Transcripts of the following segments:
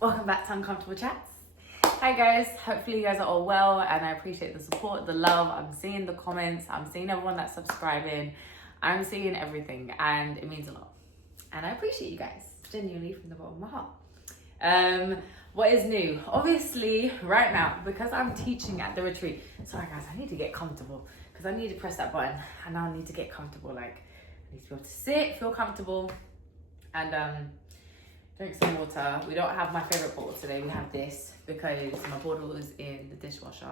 Welcome back to Uncomfortable Chats. Hi guys, hopefully you guys are all well and I appreciate the support, the love. I'm seeing the comments, I'm seeing everyone that's subscribing, I'm seeing everything and it means a lot. And I appreciate you guys, genuinely from the bottom of my heart. What is new? Obviously, right now, because I'm teaching at the retreat, sorry guys, I need to get comfortable because I need to press that button and I need to get comfortable. Like, I need to be able to sit, feel comfortable, and drink some water. We don't have my favorite bottle today. We have this because my bottle is in the dishwasher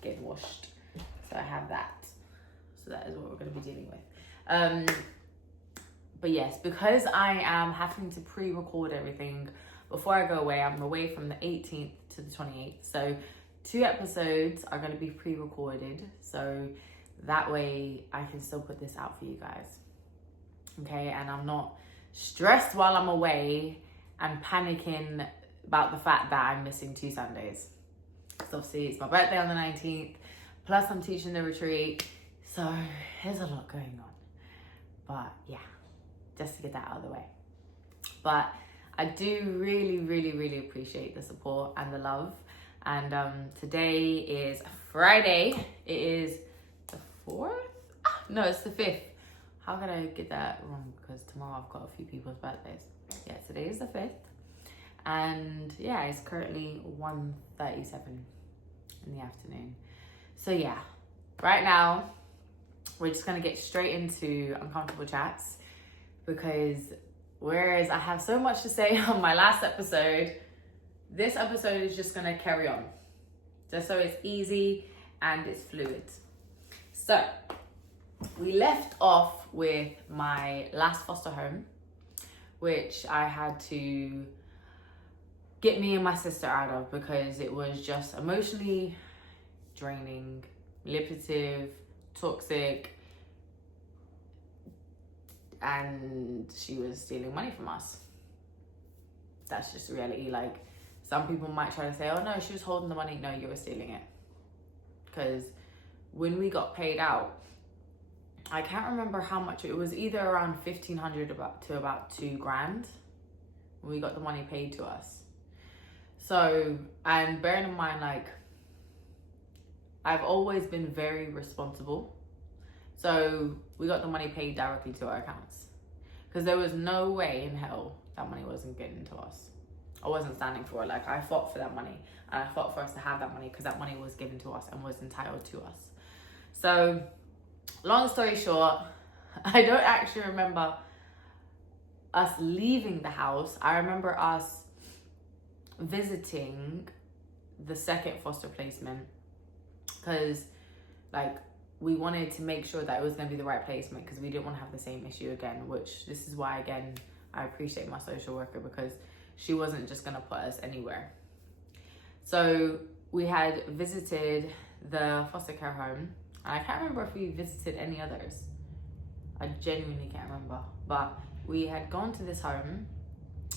getting washed. So I have that. So that is what we're going to be dealing with. But yes, because I am having to pre-record everything before I go away. I'm away from the 18th to the 28th. So 2 episodes are going to be pre-recorded. So that way I can still put this out for you guys. Okay, and I'm not stressed while I'm away and panicking about the fact that I'm missing 2 Sundays. So obviously it's my birthday on the 19th, plus I'm teaching the retreat. So there's a lot going on. But yeah, just to get that out of the way. But I do really appreciate the support and the love. And today is Friday. It is the 4th? No, it's the 5th. How could I get that wrong? Because tomorrow I've got a few people's birthdays. Yeah, today is the 5th. And yeah, it's currently 1:37 in the afternoon. So yeah, right now, we're just gonna get straight into Uncomfortable Chats because whereas I have so much to say on my last episode, this episode is just gonna carry on. Just so it's easy and it's fluid. So, we left off with my last foster home, which I had to get me and my sister out of because it was just emotionally draining, manipulative, toxic, and she was stealing money from us. That's just reality. Like, some people might try to say, oh no, she was holding the money. No, you were stealing it. Because when we got paid out, I can't remember how much. It was either around 1,500 to about 2 grand when we got the money paid to us. So, and bearing in mind, like, I've always been very responsible. So we got the money paid directly to our accounts because there was no way in hell that money wasn't getting to us. I wasn't standing for it. Like, I fought for that money and I fought for us to have that money because that money was given to us and was entitled to us. So long story short, I don't actually remember us leaving the house. I remember us visiting the second foster placement because, like, we wanted to make sure that it was going to be the right placement because we didn't want to have the same issue again, which this is why, again, I appreciate my social worker because she wasn't just going to put us anywhere. So we had visited the foster care home. I can't remember if we visited any others. I genuinely can't remember. But we had gone to this home.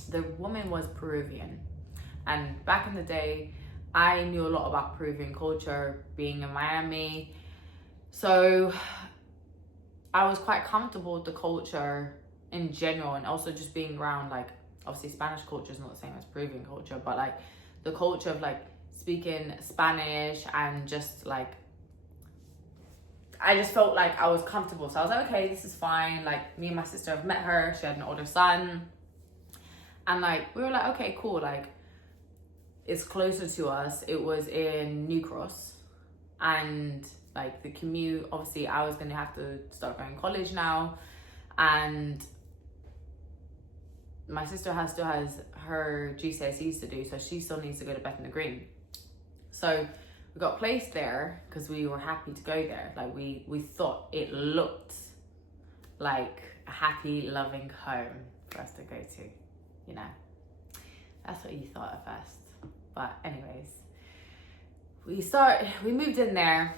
The woman was Peruvian. And back in the day, I knew a lot about Peruvian culture, being in Miami. So I was quite comfortable with the culture in general, and also just being around, like, obviously Spanish culture is not the same as Peruvian culture, but like the culture of like speaking Spanish and just like, I just felt like I was comfortable. So I was like, okay, this is fine. Like, me and my sister have met her. She had an older son. And like, we were like, okay, cool. Like, it's closer to us. It was in New Cross. And like the commute, obviously I was going to have to start going to college now. And my sister still has her GCSEs to do. So she still needs to go to Bethnal Green. So we got placed there because we were happy to go there. Like, we thought it looked like a happy, loving home for us to go to, you know. That's what you thought at first. But anyways, we moved in there.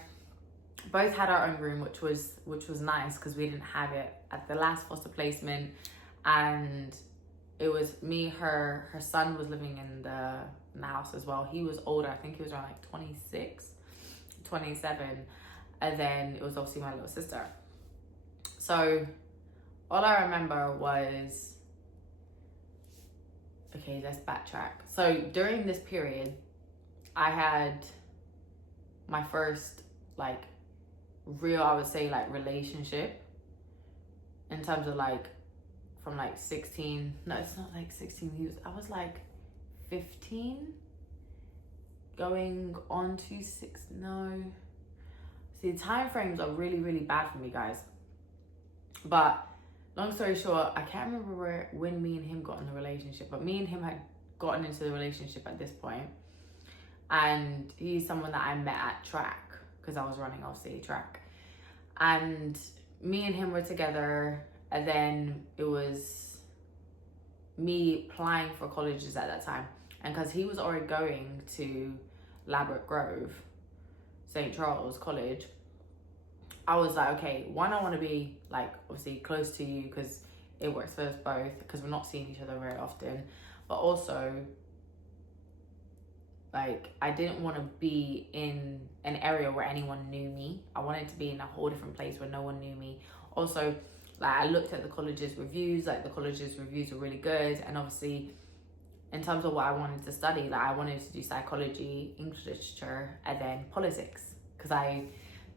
Both had our own room, which was nice because we didn't have it at the last foster placement. And it was me, her son was living in the house as well. He was older. I think he was around like 26, 27. And then it was obviously my little sister. So all I remember was okay, let's backtrack. So during this period, I had my first like real, I would say, like relationship in terms of like from like 16. No, it's not like 16. I was like 15 going on to 6. No. See, time frames are really, really bad for me, guys. But long story short, I can't remember when me and him got in the relationship, but me and him had gotten into the relationship at this point. And he's someone that I met at track because I was running obviously track. And me and him were together, and then it was me applying for colleges at that time. And because he was already going to Ladbroke Grove, St. Charles College, I was like, okay, one, I want to be like obviously close to you because it works for us both because we're not seeing each other very often. But also, like, I didn't want to be in an area where anyone knew me. I wanted to be in a whole different place where no one knew me. Also, like, I looked at the college's reviews, like the college's reviews were really good. And obviously, in terms of what I wanted to study, like I wanted to do psychology, English literature, and then politics. Because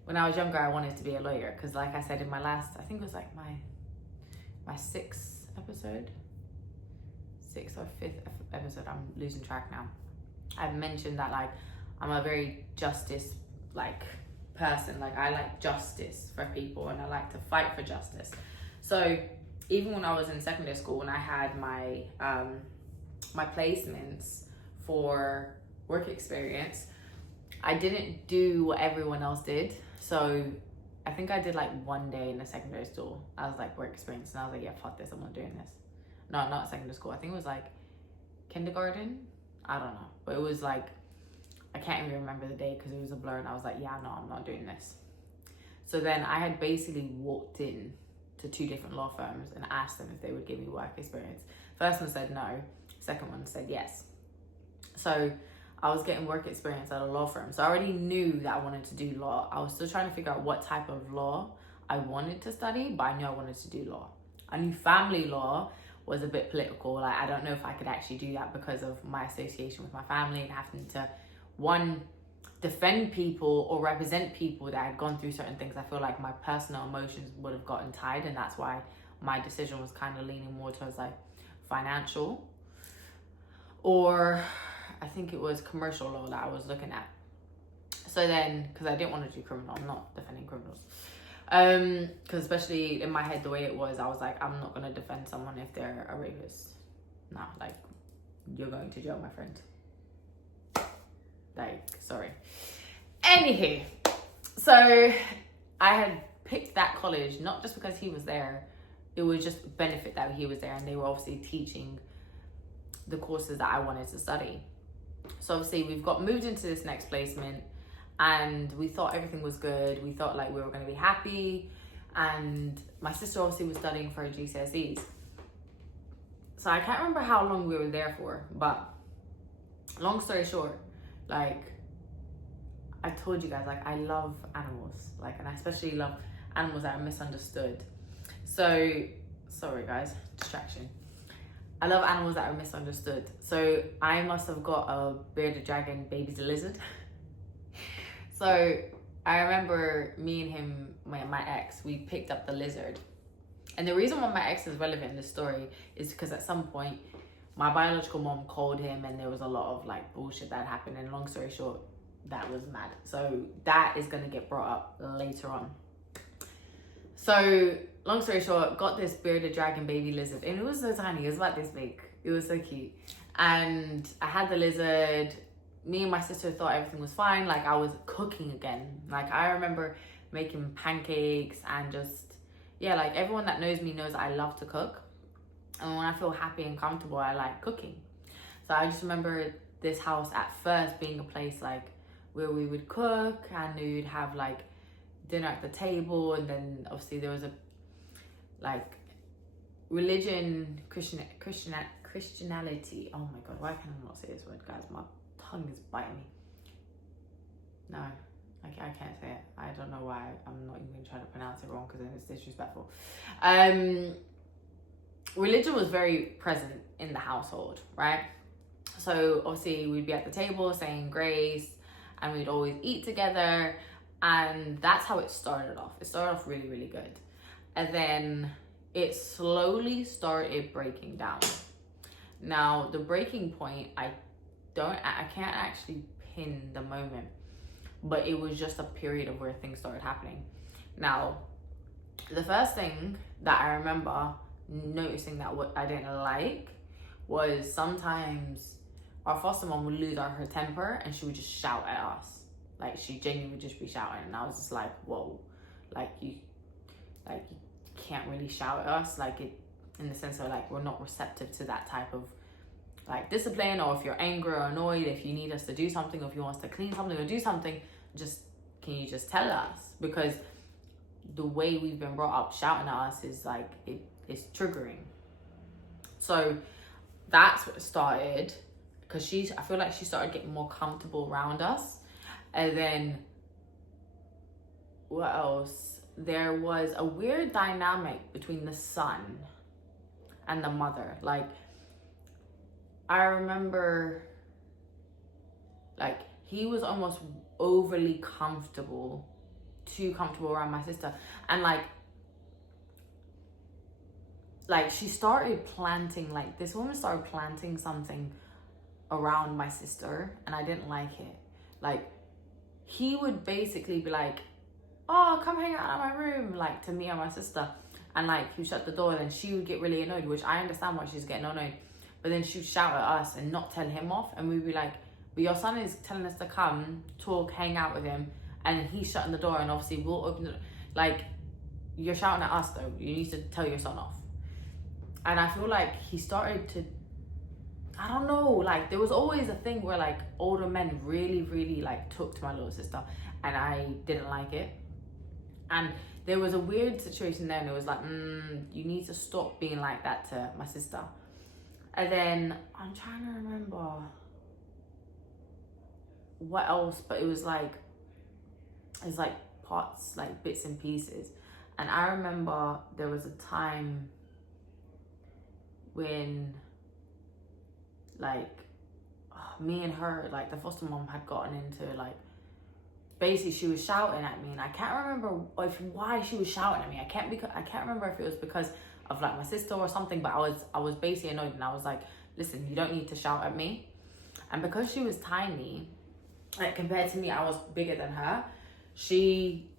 when I was younger, I wanted to be a lawyer. Because like I said in my last, I think it was like my sixth or fifth episode, I'm losing track now. I've mentioned that like I'm a very justice like person. Like I like justice for people and I like to fight for justice. So even when I was in secondary school, when I had my my placements for work experience, I didn't do what everyone else did. So I think I did like one day in the secondary school. I was like work experience and I was like, yeah, fuck this, I'm not doing this. No, not secondary school. I think it was like kindergarten. I don't know. But it was like, I can't even remember the day because it was a blur and I was like, yeah, no, I'm not doing this. So then I had basically walked in to 2 different law firms and asked them if they would give me work experience. First one said no. Second one said yes. So I was getting work experience at a law firm. So I already knew that I wanted to do law. I was still trying to figure out what type of law I wanted to study, but I knew I wanted to do law. I knew family law was a bit political. Like, I don't know if I could actually do that because of my association with my family and having to, one, defend people or represent people that had gone through certain things. I feel like my personal emotions would have gotten tied, and that's why my decision was kind of leaning more towards like financial, or I think it was commercial law that I was looking at. So then, because I didn't want to do criminal, I'm not defending criminals. Because especially in my head, the way it was, I was like, I'm not going to defend someone if they're a rapist. No, like, you're going to jail, my friend. Like, sorry. Anywho, so I had picked that college, not just because he was there, it was just benefit that he was there, and they were obviously teaching the courses that I wanted to study. So obviously we've got moved into this next placement, and we thought everything was good. We thought like we were going to be happy, and my sister obviously was studying for her GCSEs. So I can't remember how long we were there for, but long story short, like I told you guys, like I love animals, like, and I especially love animals that are misunderstood. So sorry guys, distraction. I love animals that are misunderstood. So I must have got a bearded dragon, baby's a lizard. So I remember me and him, my ex, we picked up the lizard. And the reason why my ex is relevant in this story is because at some point, my biological mom called him and there was a lot of like bullshit that happened. And long story short, that was mad. So that is going to get brought up later on. So long story short, got this bearded dragon baby lizard, and it was so tiny. It was about this big. It was so cute. And I had the lizard. Me and my sister thought everything was fine. Like I was cooking again. Like I remember making pancakes and just, yeah, like everyone that knows me knows I love to cook. And when I feel happy and comfortable, I like cooking. So I just remember this house at first being a place like where we would cook and we would have like dinner at the table, and then obviously there was a like religion, Christianity. Oh my god, why can I not say this word, guys? My tongue is biting me. No, I can't say it. I don't know why. I'm not even gonna try to pronounce it wrong because then it's disrespectful. religion was very present in the household, right? So obviously we'd be at the table saying grace, and we'd always eat together, and that's how it started off. It started off really, really good. And then it slowly started breaking down. Now, the breaking point, I can't actually pin the moment, but it was just a period of where things started happening. Now, the first thing that I remember noticing that what I didn't like was sometimes our foster mom would lose her temper and she would just shout at us. Like, she genuinely would just be shouting, and I was just like, whoa, you can't really shout at us, in the sense of we're not receptive to that type of discipline, or if you're angry or annoyed, if you need us to do something, or if you want us to clean something or do something, can you just tell us? Because the way we've been brought up, shouting at us is it's triggering. So that's what started, because I feel like she started getting more comfortable around us. And then what else? There was a weird dynamic between the son and the mother. I remember he was almost overly comfortable, too comfortable around my sister. And she started planting, this woman started planting something around my sister, and I didn't like it. He would basically be like, oh, come hang out in my room, to me and my sister. And he would shut the door, and then she would get really annoyed, which I understand why she's getting annoyed. But then she would shout at us and not tell him off. And we'd be like, but your son is telling us to come, talk, hang out with him. And then he's shutting the door, and obviously we'll open it. You're shouting at us though. You need to tell your son off. And I feel like he started to, I don't know, there was always a thing where older men really, really took to my little sister, and I didn't like it. And there was a weird situation there, and it was you need to stop being like that to my sister. And then I'm trying to remember what else, but it was it's parts, bits and pieces. And I remember there was a time when me and her, the foster mom had gotten into basically she was shouting at me, and I can't remember why she was shouting at me. I can't remember if it was because of my sister or something, but I was basically annoyed, and I was like, listen, you don't need to shout at me. And because she was tiny, compared to me, I was bigger than her, she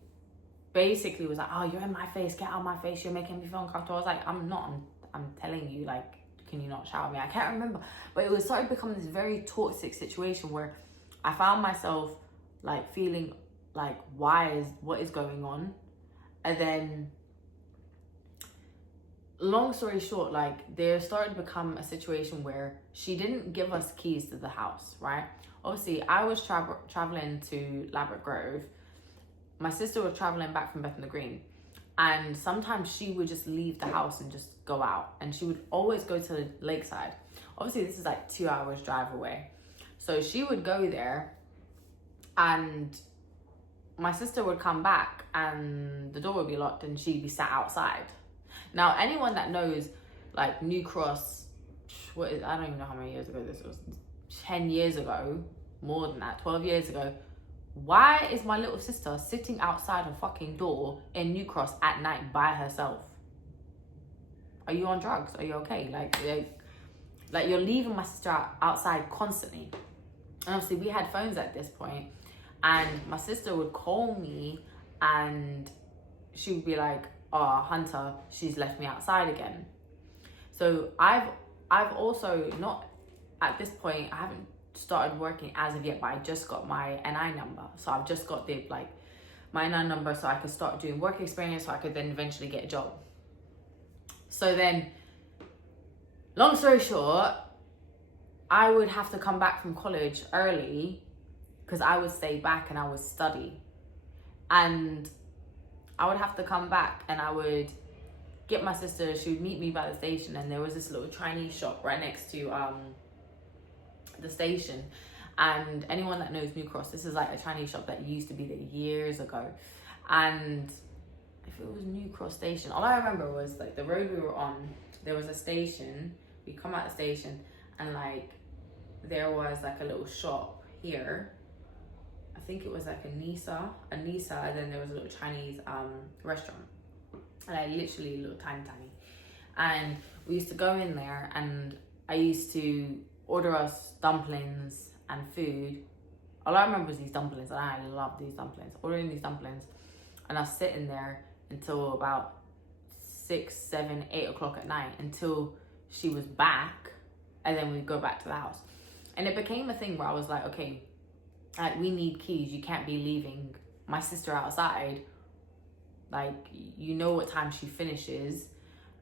basically was like, oh, you're in my face, get out of my face, you're making me feel uncomfortable. I was like, I'm not, I'm telling you, can you not shout at me? I can't remember, but it was started becoming this very toxic situation where I found myself feeling what is going on? And then long story short, there started to become a situation where she didn't give us keys to the house, right? Obviously, I was traveling to Ladbroke Grove. My sister was traveling back from Bethnal Green. And sometimes she would just leave the house and just go out. And she would always go to the lakeside. Obviously, this is 2 hours drive away. So she would go there, and my sister would come back and the door would be locked and she'd be sat outside. Now, anyone that knows New Cross, I don't even know how many years ago this was, 10 years ago, more than that, 12 years ago, why is my little sister sitting outside her fucking door in New Cross at night by herself? Are you on drugs? Are you okay? You're leaving my sister outside constantly. And obviously we had phones at this point, and my sister would call me and she would be like, oh, Hunter, she's left me outside again. So I've also not, at this point, I haven't started working as of yet, but I just got my NI number. So I've just got my NI number so I could start doing work experience, so I could then eventually get a job. So then, long story short, I would have to come back from college early because I would stay back and I would study. And I would have to come back and I would get my sister, she would meet me by the station, and there was this little Chinese shop right next to the station. And anyone that knows New Cross, this is a Chinese shop that used to be there years ago. And if it was New Cross station, all I remember was the road we were on, there was a station. We come out the station and like there was like a little shop here. I think it was like a Nisa, and then there was a little Chinese restaurant. Like literally little tiny. And we used to go in there and I used to order us dumplings and food. All I remember was these dumplings, and I love these dumplings. Ordering these dumplings, and I was sitting there until about 6, 7, 8 o'clock at night until she was back, and then we'd go back to the house. And it became a thing where I was like, okay, like we need keys. You can't be leaving my sister outside. Like, you know what time she finishes.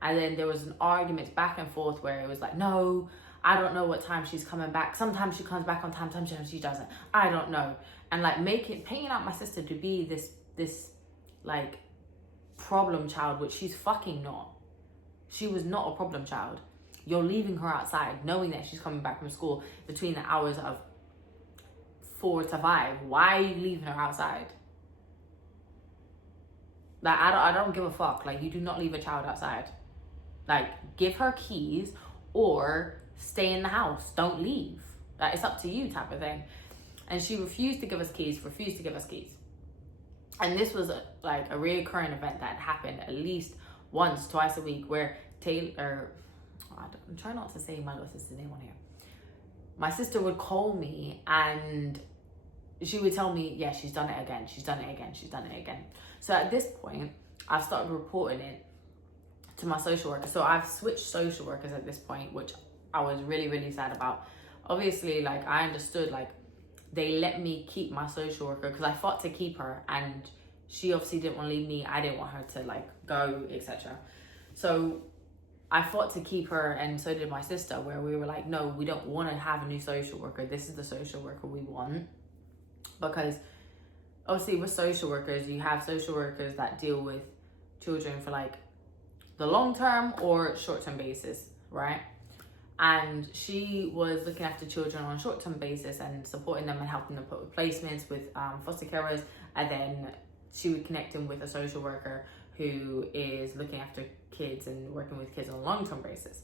And then there was an argument back and forth where it was like, no, I don't know what time she's coming back. Sometimes she comes back on time, sometimes she doesn't. I don't know. And like painting out my sister to be this like problem child, which she's fucking not. She was not a problem child. You're leaving her outside knowing that she's coming back from school between the hours of 4 to 5. Why are you leaving her outside? Like, I don't give a fuck. Like, you do not leave a child outside. Like, give her keys or stay in the house. Don't leave. Like, it's up to you type of thing. And she refused to give us keys. And this was like a reoccurring event that happened at least once, twice a week, where Taylor, I'm trying not to say my little sister's name on here. My sister would call me and she would tell me, yeah, she's done it again. So at this point, I've started reporting it to my social worker. So I've switched social workers at this point, which I was really, really sad about. Obviously, like, I understood, like, they let me keep my social worker because I fought to keep her, and she obviously didn't want to leave me. I didn't want her to like go, etc. So I fought to keep her, and so did my sister, where we were like, no, we don't want to have a new social worker. This is the social worker we want. Because obviously with social workers, you have social workers that deal with children for like the long term or short term basis, right? And she was looking after children on a short term basis and supporting them and helping them put replacements with foster carers. And then she would connect them with a social worker who is looking after kids and working with kids on a long term basis.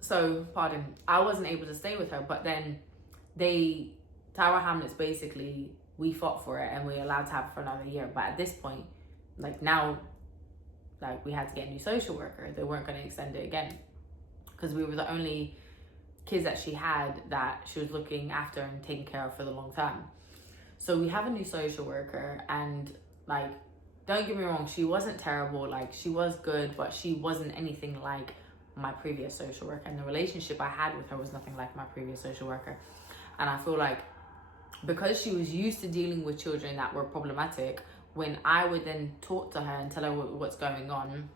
So, I wasn't able to stay with her, but then Tower Hamlets, basically, we fought for it and we were allowed to have it for another year. But at this point, like now, like we had to get a new social worker. They weren't going to extend it again because we were the only kids that she had that she was looking after and taking care of for the long term. So we have a new social worker, and like, don't get me wrong, she wasn't terrible. Like, she was good, but she wasn't anything like my previous social worker. And the relationship I had with her was nothing like my previous social worker. And I feel like because she was used to dealing with children that were problematic, when I would then talk to her and tell her what's going on,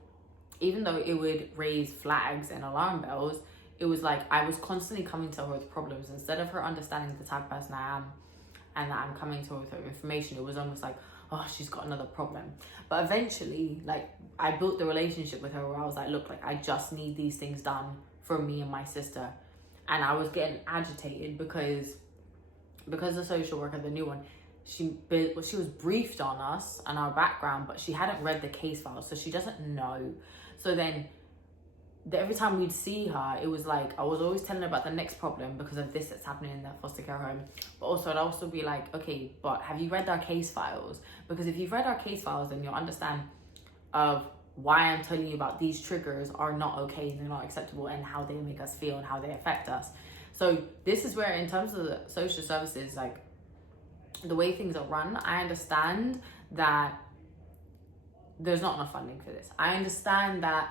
even though it would raise flags and alarm bells, it was like I was constantly coming to her with problems. Instead of her understanding the type of person I am and that I'm coming to her with her information, it was almost like, oh, she's got another problem. But eventually, like, I built the relationship with her where I was like, look, like, I just need these things done for me and my sister. And I was getting agitated because the social worker, the new one, she was briefed on us and our background, but she hadn't read the case file, so she doesn't know. So then every time we'd see her, it was like I was always telling her about the next problem because of this that's happening in that foster care home. But also I'd also be like, okay, but have you read our case files? Because if you've read our case files, then you'll understand of why I'm telling you about these triggers are not okay and they're not acceptable, and how they make us feel and how they affect us. So this is where, in terms of the social services, like the way things are run, I understand that there's not enough funding for this. I understand that.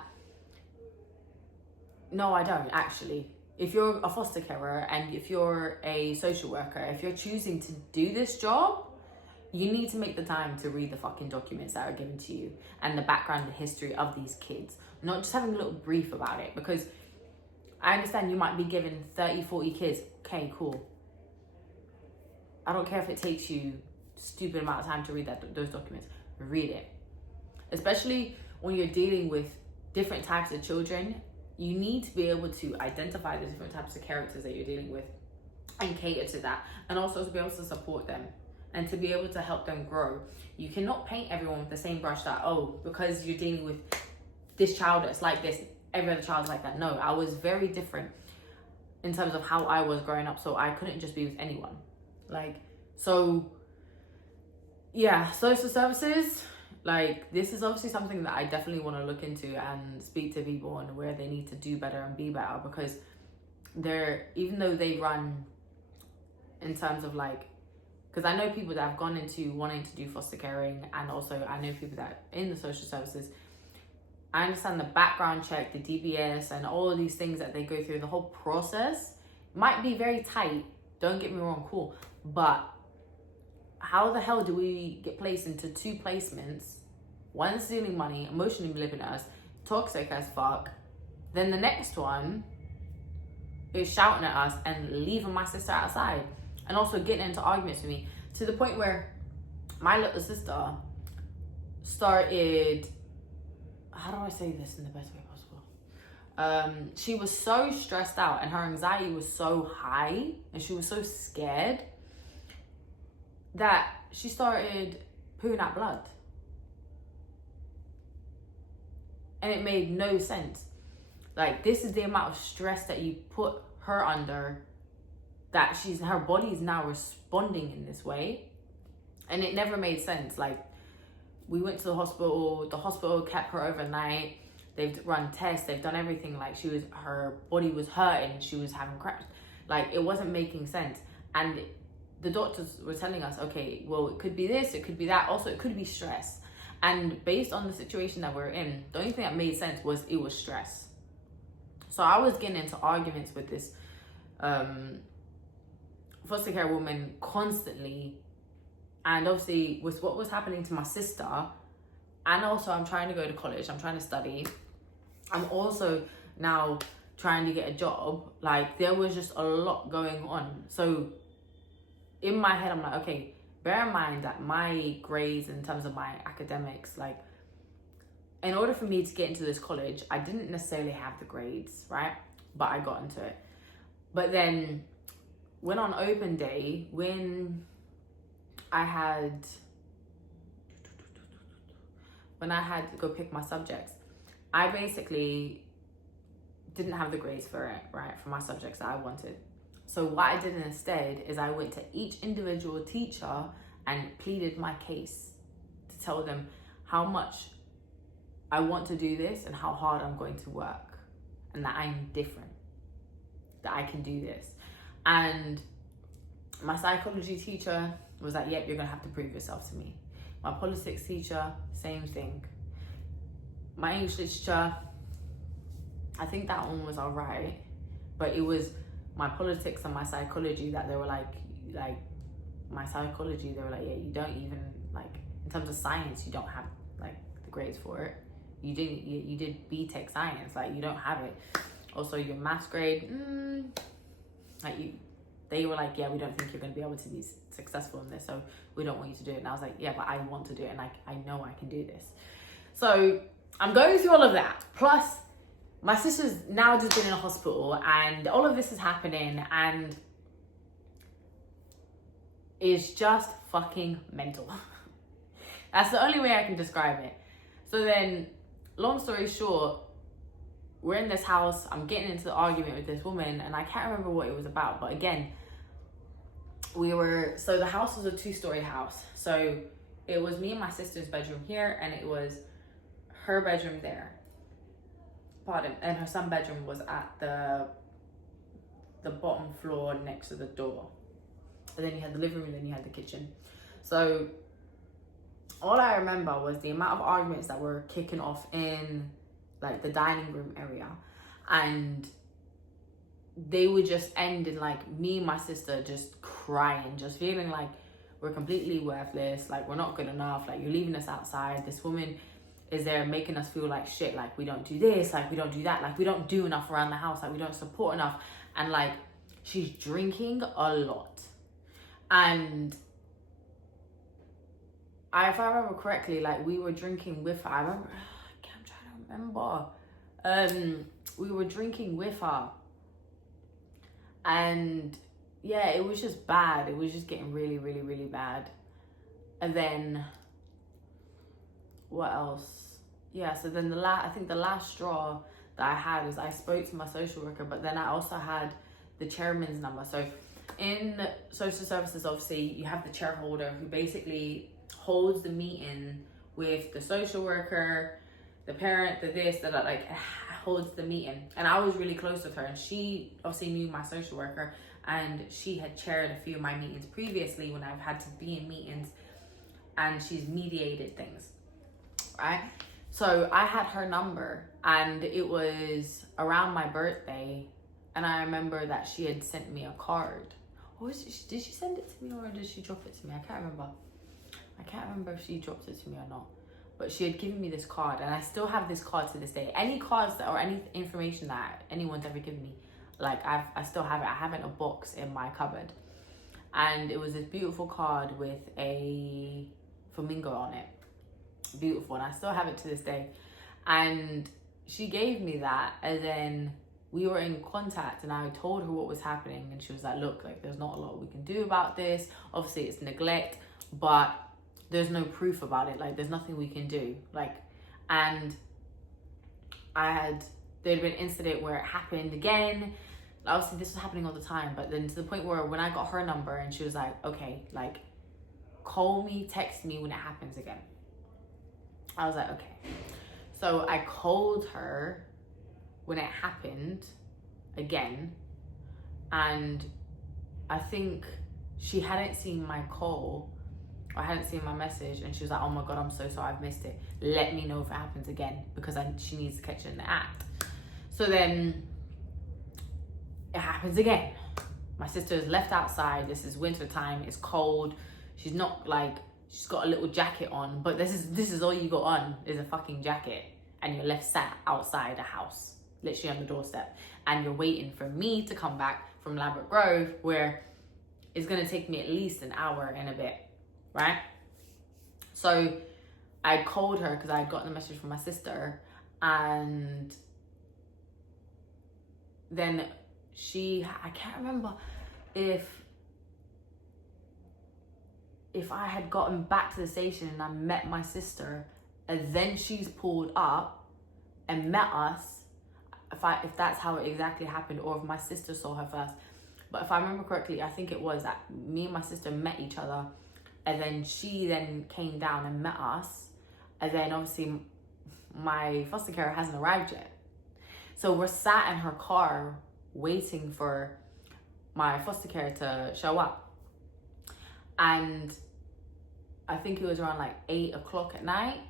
No, I don't actually. If you're a foster carer and if you're a social worker, if you're choosing to do this job, you need to make the time to read the fucking documents that are given to you and the background and history of these kids. Not just having a little brief about it, because I understand you might be given 30, 40 kids. Okay, cool. I don't care if it takes you a stupid amount of time to read those documents. Read it. Especially when you're dealing with different types of children, you need to be able to identify the different types of characters that you're dealing with and cater to that, and also to be able to support them and to be able to help them grow. You cannot paint everyone with the same brush that, oh, because you're dealing with this child that's like this, every other child's like that. No, I was very different in terms of how I was growing up. So I couldn't just be with anyone. Like, so yeah, social services, like, this is obviously something that I definitely want to look into and speak to people and where they need to do better and be better, because even though they run in terms of like, because I know people that have gone into wanting to do foster caring, and also I know people that in the social services. I understand the background check, the DBS, and all of these things that they go through. The whole process might be very tight. Don't get me wrong, cool. But how the hell do we get placed into 2 placements? One stealing money, emotionally manipulating us, toxic as fuck. Then the next one is shouting at us and leaving my sister outside. And also getting into arguments with me. To the point where my little sister started... How do I say this in the best way possible? She was so stressed out and her anxiety was so high and she was so scared that she started pooing out blood. And it made no sense. Like, this is the amount of stress that you put her under, that her body is now responding in this way. And it never made sense. Like, we went to the hospital kept her overnight. They've run tests, they've done everything. Like, her body was hurting, she was having cramps. Like, it wasn't making sense. And the doctors were telling us, okay, well, it could be this, it could be that. Also, it could be stress. And based on the situation that we're in, the only thing that made sense was it was stress. So I was getting into arguments with this foster care woman constantly. And obviously, with what was happening to my sister, and also I'm trying to go to college, I'm trying to study. I'm also now trying to get a job. Like, there was just a lot going on. So in my head, I'm like, okay, bear in mind that my grades in terms of my academics, like, in order for me to get into this college, I didn't necessarily have the grades, right? But I got into it. But then when on open day, when I had to go pick my subjects, I basically didn't have the grades for it, right? For my subjects that I wanted. So what I did instead is I went to each individual teacher and pleaded my case to tell them how much I want to do this and how hard I'm going to work, and that I'm different, that I can do this. And my psychology teacher was like, yep, you're gonna have to prove yourself to me. My politics teacher, same thing. My English literature, I think that one was all right, but it was my politics and my psychology that they were like my psychology, they were like, yeah, you don't even, like, in terms of science, you don't have like the grades for it. You did BTech science, like, you don't have it. Also, your maths grade, they were like, yeah, we don't think you're going to be able to be successful in this, so we don't want you to do it. And I was like, yeah, but I want to do it, and I know I can do this. So I'm going through all of that. Plus, my sister's now just been in a hospital, and all of this is happening, and it's just fucking mental. That's the only way I can describe it. So then, long story short, we're in this house, I'm getting into the argument with this woman, and I can't remember what it was about, but again, so the house was a 2-story house. So it was me and my sister's bedroom here, and it was her bedroom there. Pardon, and her son's bedroom was at the bottom floor next to the door. And then you had the living room, then you had the kitchen. So all I remember was the amount of arguments that were kicking off in like the dining room area, and they would just end in like me and my sister just crying, just feeling like we're completely worthless, like we're not good enough, like you're leaving us outside. This woman is there making us feel like shit, like we don't do this, like we don't do that, like we don't do enough around the house, like we don't support enough. And like, she's drinking a lot. And if I remember correctly, like we were drinking with her. I'm trying to remember. We were drinking with her. And yeah, it was just bad. It was just getting really, really, really bad. And then what else? Yeah, so then I think the last straw that I had is I spoke to my social worker, but then I also had the chairman's number. So in social services, obviously, you have the chairholder who basically holds the meeting with the social worker, the parent, the this, that like holds the meeting. And I was really close with her, and she obviously knew my social worker, and she had chaired a few of my meetings previously when I've had to be in meetings, and she's mediated things, right? So I had her number, and it was around my birthday, and I remember that she had sent me a card. Or did she send it to me, or did she drop it to me? I can't remember if she dropped it to me or not. But she had given me this card, and I still have this card to this day. Any cards that, or any information that anyone's ever given me, like I still have it. I have it in a box in my cupboard. And it was this beautiful card with a flamingo on it. Beautiful, and I still have it to this day. And she gave me that, and then we were in contact, and I told her what was happening, and she was like, look, like there's not a lot we can do about this. Obviously it's neglect, but there's no proof about it. Like there's nothing we can do. Like, and there'd been an incident where it happened again. Obviously this was happening all the time, but then to the point where when I got her number, and she was like, okay, like call me, text me when it happens again. I was like, okay. So I called her when it happened again, and I think she hadn't seen my call, or hadn't seen my message, and she was like, oh my God, I'm so sorry, I've missed it. Let me know if it happens again, because she needs to catch it in the act. So then it happens again. My sister is left outside. This is winter time. It's cold. She's not like, she's got a little jacket on, but this is all you got on is a fucking jacket, and you're left sat outside a house, literally on the doorstep, and you're waiting for me to come back from Lambert Grove, where it's gonna take me at least an hour and a bit, right? So I called her because I had gotten a message from my sister, and then I can't remember if I had gotten back to the station and I met my sister, and then she's pulled up and met us, if that's how it exactly happened, or if my sister saw her first. But if I remember correctly, I think it was that me and my sister met each other, and then she then came down and met us, and then obviously my foster carer hasn't arrived yet. So we're sat in her car waiting for my foster carer to show up. And I think it was around like 8 o'clock at night.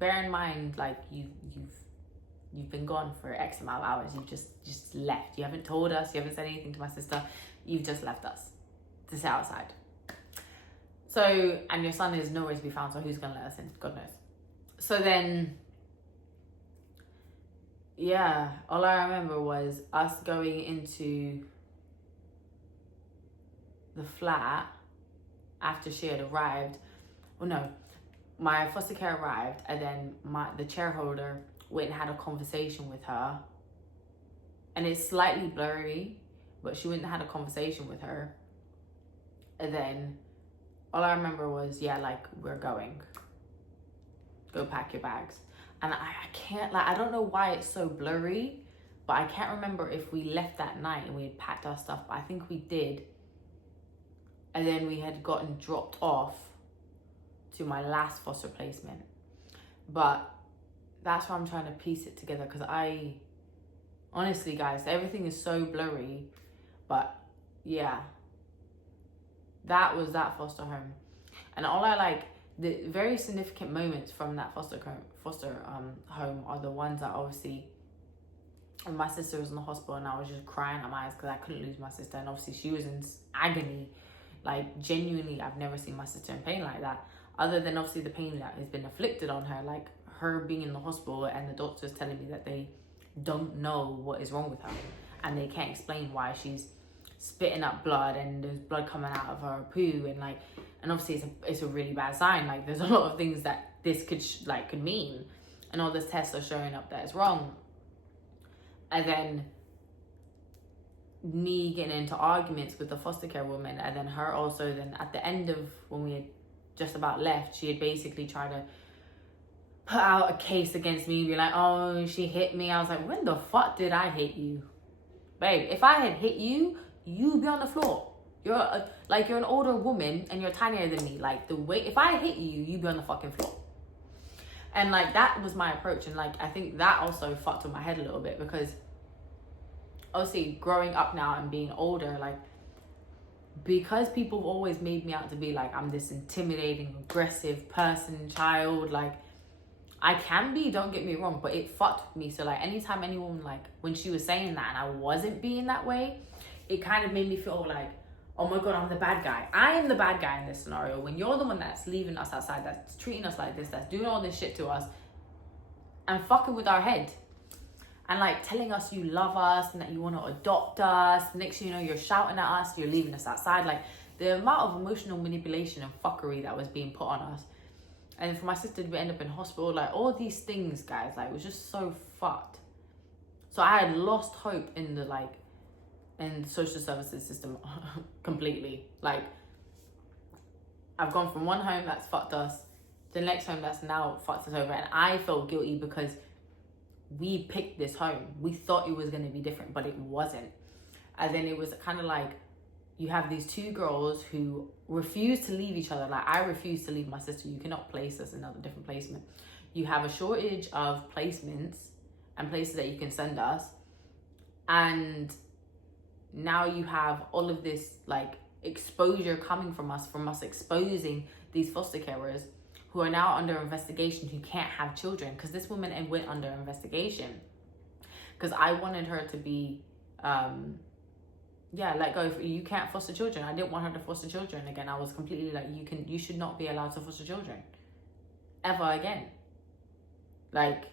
Bear in mind, like you've been gone for X amount of hours. You've just left. You haven't told us. You haven't said anything to my sister. You've just left us to sit outside. So, and your son is nowhere to be found. So who's gonna let us in? God knows. So then, yeah, all I remember was us going into the flat after she had arrived. Well, no, my foster care arrived, and then the chairholder went and had a conversation with her, and it's slightly blurry, but she went and had a conversation with her, and then all I remember was, yeah, like, we're going, go pack your bags. And I can't, like, I don't know why it's so blurry, but I can't remember if we left that night and we had packed our stuff, but I think we did. And then we had gotten dropped off to my last foster placement. But that's why I'm trying to piece it together, because honestly, guys, everything is so blurry. But yeah, that was that foster home. And all the very significant moments from that foster home are the ones that obviously, when my sister was in the hospital and I was just crying at my eyes because I couldn't lose my sister, and obviously she was in agony. Like, genuinely, I've never seen my sister in pain like that, other than obviously the pain that has been inflicted on her, like her being in the hospital and the doctors telling me that they don't know what is wrong with her, and they can't explain why she's spitting up blood and there's blood coming out of her poo, and obviously it's a really bad sign. Like, there's a lot of things that this could mean, and all these tests are showing up that it's wrong. And then me getting into arguments with the foster care woman, and then her also, then at the end of when we had just about left, she had basically tried to put out a case against me, be like, oh, she hit me. I was like, when the fuck did I hit you? Babe, if I had hit you, you'd be on the floor. You're an older woman and you're tinier than me. Like, the way, if I hit you, you'd be on the fucking floor. And like, that was my approach. And like, I think that also fucked with my head a little bit, because obviously growing up now and being older, like, because people have always made me out to be like, I'm this intimidating, aggressive person, child, like, I can be, don't get me wrong, but it fucked with me. So like, anytime anyone, like, when she was saying that and I wasn't being that way, it kind of made me feel like, oh my God, I'm the bad guy. I am the bad guy in this scenario. When you're the one that's leaving us outside, that's treating us like this, that's doing all this shit to us and fucking with our head. And like telling us you love us and that you want to adopt us. Next thing you know, you're shouting at us, you're leaving us outside. Like, the amount of emotional manipulation and fuckery that was being put on us. And for my sister to end up in hospital, like, all these things, guys, like, it was just so fucked. So I had lost hope in the, like, in the social services system completely. Like, I've gone from one home that's fucked us to the next home that's now fucked us over. And I felt guilty because we picked this home. We thought it was going to be different, but it wasn't. And then it was kind of like, you have these two girls who refuse to leave each other. Like, I refuse to leave my sister. You cannot place us in another different placement. You have a shortage of placements and places that you can send us. And now you have all of this, like, exposure coming from us exposing these foster carers who are now under investigation, who can't have children. Because this woman went under investigation. Because I wanted her to be... let go. You can't foster children. I didn't want her to foster children again. I was completely like, you should not be allowed to foster children ever again. Like,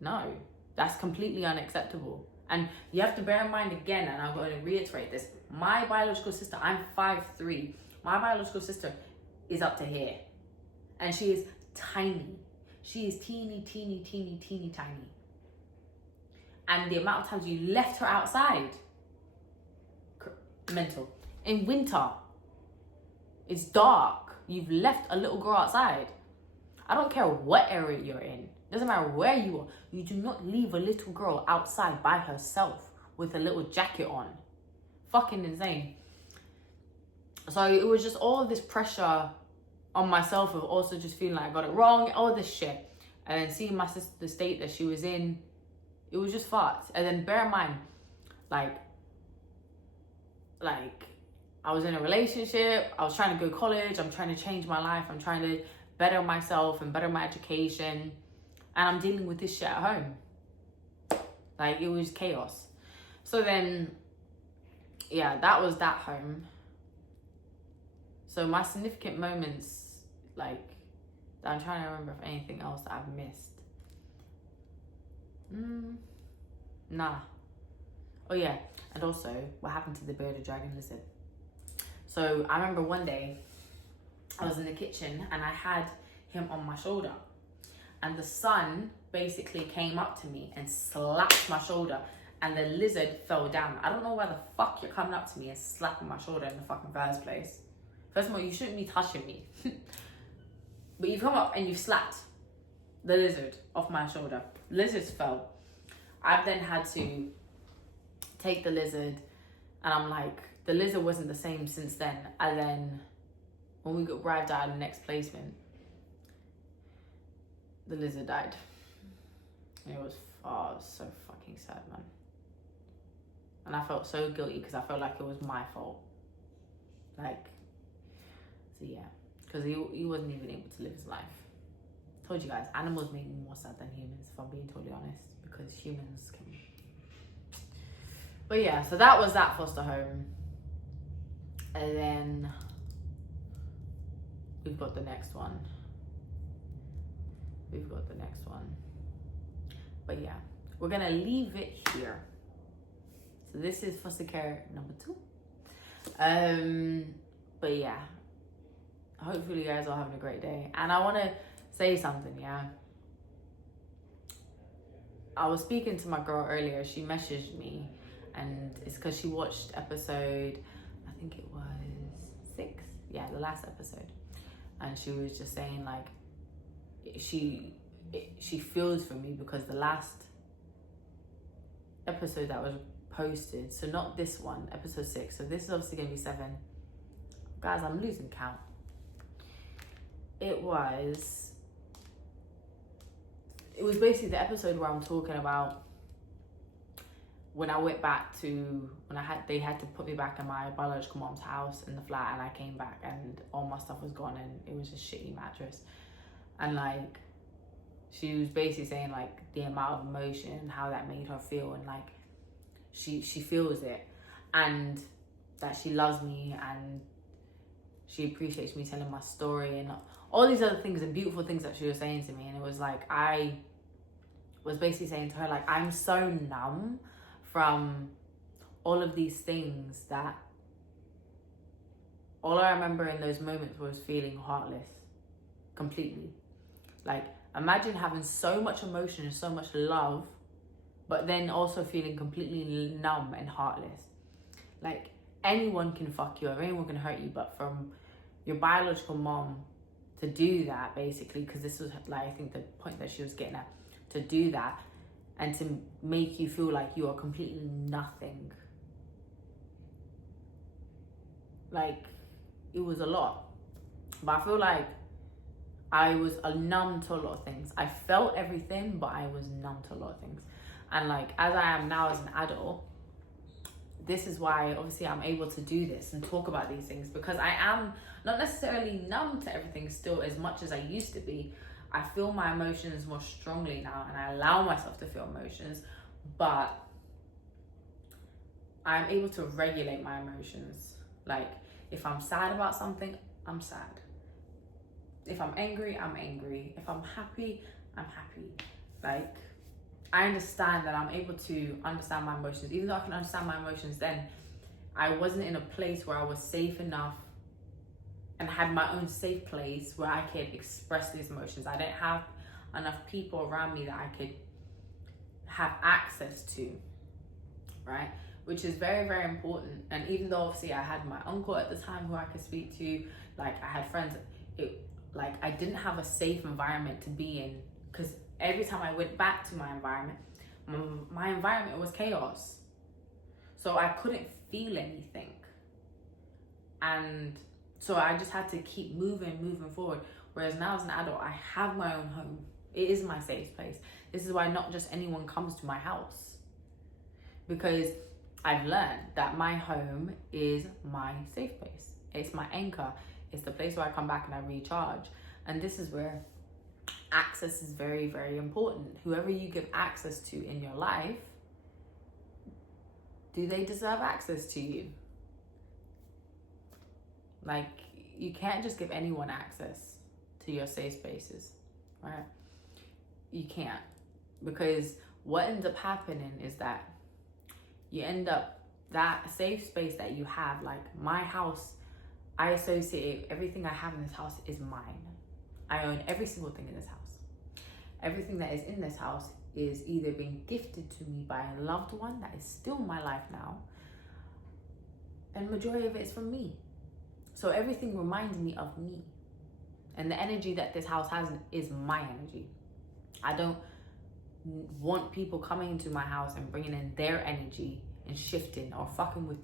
no, that's completely unacceptable. And you have to bear in mind again, and I'm going to reiterate this, my biological sister, I'm 5'3". My biological sister is up to here, and she is tiny. She is teeny tiny. And the amount of times you left her outside, mental. In winter, it's dark. You've left a little girl outside. I don't care what area you're in. Doesn't matter where you are. You do not leave a little girl outside by herself with a little jacket on. Fucking insane. So it was just all of this pressure on myself of also just feeling like I got it wrong, all this shit. And then seeing my sister, the state that she was in, it was just fucked. And then bear in mind, like I was in a relationship, I was trying to go to college, I'm trying to change my life, I'm trying to better myself and better my education, and I'm dealing with this shit at home. Like, it was chaos. So then, yeah, that was that home. So my significant moments, like, I'm trying to remember if anything else that I've missed. Nah. Oh yeah, and also what happened to the bearded dragon lizard. So I remember one day I was in the kitchen and I had him on my shoulder, and the sun basically came up to me and slapped my shoulder, and the lizard fell down. I don't know why the fuck you're coming up to me and slapping my shoulder in the fucking first place. First of all, you shouldn't be touching me. But you've come up and you've slapped the lizard off my shoulder. Lizards fell. I've then had to take the lizard, and I'm like, the lizard wasn't the same since then. And then when we arrived at the next placement, the lizard died. And it was so fucking sad, man. And I felt so guilty because I felt like it was my fault. Like, so yeah, because he wasn't even able to live his life. I told you guys, animals make me more sad than humans, if I'm being totally honest, because humans can. But yeah, so that was that foster home. And then we've got the next one. But yeah, we're gonna leave it here. So this is foster care number 2. But yeah, hopefully you guys are having a great day. And I want to say something, yeah. I was speaking to my girl earlier. She messaged me, and it's because she watched episode, I think it was 6. Yeah, the last episode. And she was just saying, like, she feels for me, because the last episode that was posted, so not this one, episode 6, so this is obviously gonna be 7. Guys, I'm losing count. It was basically the episode where I'm talking about when I went back to, they had to put me back in my biological mom's house in the flat, and I came back and all my stuff was gone and it was a shitty mattress. And like, she was basically saying like the amount of emotion, how that made her feel, and like she feels it, and that she loves me and she appreciates me telling my story and all these other things and beautiful things that she was saying to me. And it was like, I was basically saying to her, like, I'm so numb from all of these things that all I remember in those moments was feeling heartless completely. Like, imagine having so much emotion and so much love, but then also feeling completely numb and heartless. Like, anyone can fuck you or anyone can hurt you, but from your biological mom to do that, basically, because this was like, I think the point that she was getting at, to do that and to make you feel like you are completely nothing. Like, it was a lot. But I feel like I was numb to a lot of things. I felt everything, but I was numb to a lot of things. And like, as I am now as an adult, this is why obviously I'm able to do this and talk about these things, because I am not necessarily numb to everything still as much as I used to be. I feel my emotions more strongly now, and I allow myself to feel emotions, but I'm able to regulate my emotions. Like, if I'm sad about something, I'm sad. If I'm angry, I'm angry. If I'm happy, I'm happy. Like, I understand that I'm able to understand my emotions. Even though I can understand my emotions then, I wasn't in a place where I was safe enough and had my own safe place where I could express these emotions. I didn't have enough people around me that I could have access to, right? Which is very, very important. And even though obviously I had my uncle at the time who I could speak to, like I had friends, like I didn't have a safe environment to be in, because every time I went back to my environment was chaos. So I couldn't feel anything. And so I just had to keep moving forward. Whereas now as an adult, I have my own home. It is my safe place. This is why not just anyone comes to my house. Because I've learned that my home is my safe place. It's my anchor. It's the place where I come back and I recharge. And this is where access is very, very important. Whoever you give access to in your life, do they deserve access to you? Like, you can't just give anyone access to your safe spaces, right? You can't. Because what ends up happening is that you end up, that safe space that you have, like my house, I associate everything I have in this house is mine. I own every single thing in this house. Everything that is in this house is either being gifted to me by a loved one that is still my life now, and majority of it is from me. So everything reminds me of me. And the energy that this house has is my energy. I don't want people coming into my house and bringing in their energy and shifting or fucking with,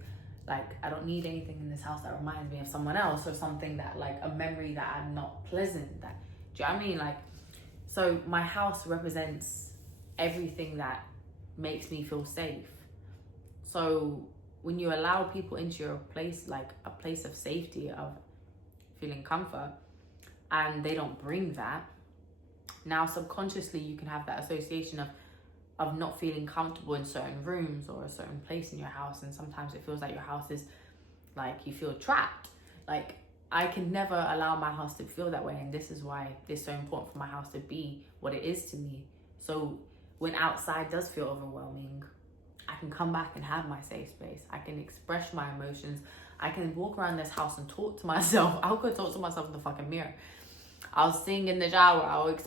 like, I don't need anything in this house that reminds me of someone else or something that, like, a memory that I'm not pleasant. That, do you know what I mean? Like, so my house represents everything that makes me feel safe. So when you allow people into your place, like a place of safety, of feeling comfort, and they don't bring that, now subconsciously you can have that association of not feeling comfortable in certain rooms or a certain place in your house. And sometimes it feels like your house is like, you feel trapped. Like, I can never allow my house to feel that way. And this is why it's so important for my house to be what it is to me. So when outside does feel overwhelming, I can come back and have my safe space. I can express my emotions. I can walk around this house and talk to myself. I could talk to myself in the fucking mirror. I'll sing in the shower.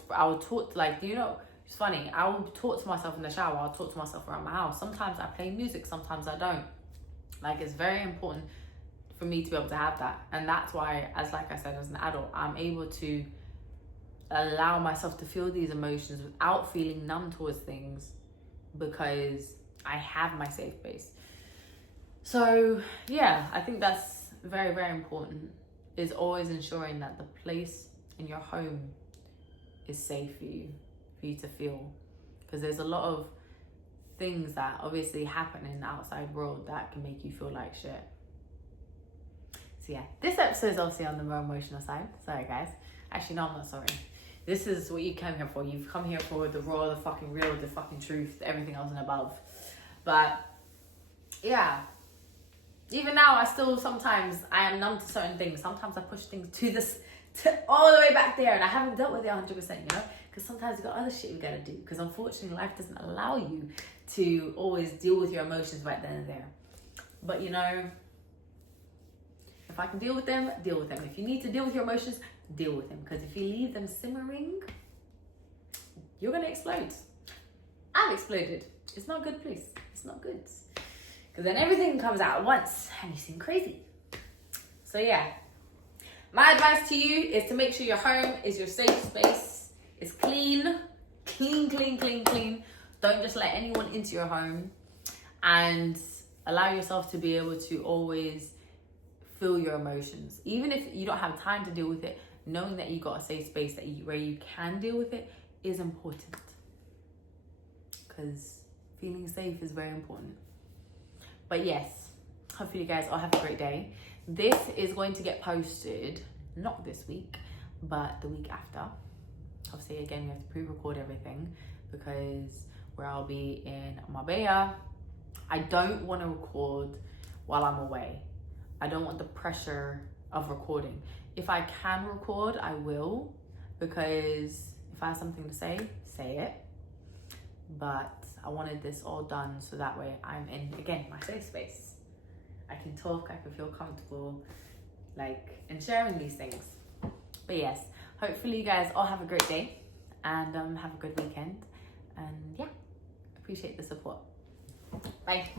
I will talk to, like, you know, it's funny. I will talk to myself in the shower. I'll talk to myself around my house. Sometimes I play music. Sometimes I don't. Like, it's very important for me to be able to have that. And that's why, as like I said, as an adult, I'm able to allow myself to feel these emotions without feeling numb towards things, because I have my safe space. So yeah, I think that's very, very important, is always ensuring that the place in your home is safe for you to feel. Because there's a lot of things that obviously happen in the outside world that can make you feel like shit. So yeah, this episode is obviously on the more emotional side. Sorry guys. Actually, no, I'm not sorry. This is what you came here for. You've come here for the raw, the fucking real, the fucking truth, everything else and above. But yeah, even now I still sometimes I am numb to certain things. Sometimes I push things to all the way back there, and I haven't dealt with it 100%, you know? Because sometimes we got other shit we gotta do. Because unfortunately, life doesn't allow you to always deal with your emotions right then and there. But you know, if I can deal with them, deal with them. If you need to deal with your emotions, deal with them. Because if you leave them simmering, you're gonna explode. I've exploded. It's not a good place. It's not good. Because then everything comes out at once and you seem crazy. So yeah, my advice to you is to make sure your home is your safe space. It's clean. Don't just let anyone into your home, and allow yourself to be able to always feel your emotions. Even if you don't have time to deal with it, knowing that you got a safe space where you can deal with it is important. Because feeling safe is very important. But yes, hopefully you guys all have a great day. This is going to get posted, not this week, but the week after. Obviously, again, we have to pre-record everything because where I'll be in Marbella, I don't want to record while I'm away. I don't want the pressure of recording. If I can record, I will, because if I have something to say it. But I wanted this all done so that way I'm in, again, my safe space. I can talk, I can feel comfortable, like, in sharing these things. But yes, hopefully you guys all have a great day and have a good weekend. And yeah, appreciate the support. Bye.